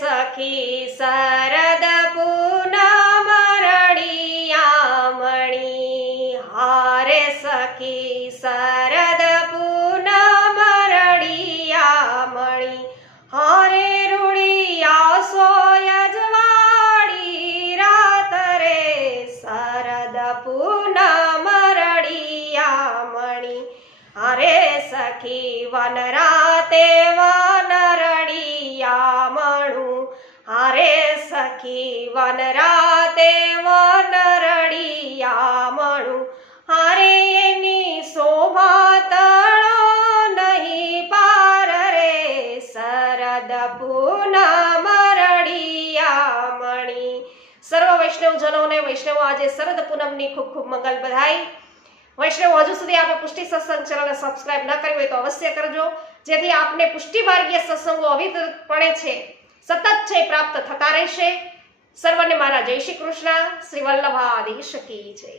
સખી શરદ પૂનમ રળિયામણી, હારે સખી શરદ પૂનમ રળિયામણી, હારે રૂડિયા સોયજવાળી રાત રે શરદ પૂનમ રળિયામણી, હારે સખી વન રાતે વન રળિયામણું, હારે સખી વન રાતે વન રળિયામણું, હારે એની શોભા તળો નહીં પાર રે શરદ પૂનમ રળિયામણી। સર્વ વૈષ્ણવજનોને વૈષ્ણવો આજે શરદ પૂનમની ખૂબ ખૂબ મંગલ બધાઈ। વૈષ્ણવ હજુ સુધી આપણે પુષ્ટિ સત્સંગ ચેનલને સબસ્ક્રાઇબ ન કરી હોય તો અવશ્ય કરજો, જેથી આપને પુષ્ટિ માર્ગીય સત્સંગો અવિરતપણે છે સતત છે પ્રાપ્ત થતા રહેશે। સર્વને મારા જય શ્રી કૃષ્ણ। શ્રી વલ્લભાધીશ કી જય।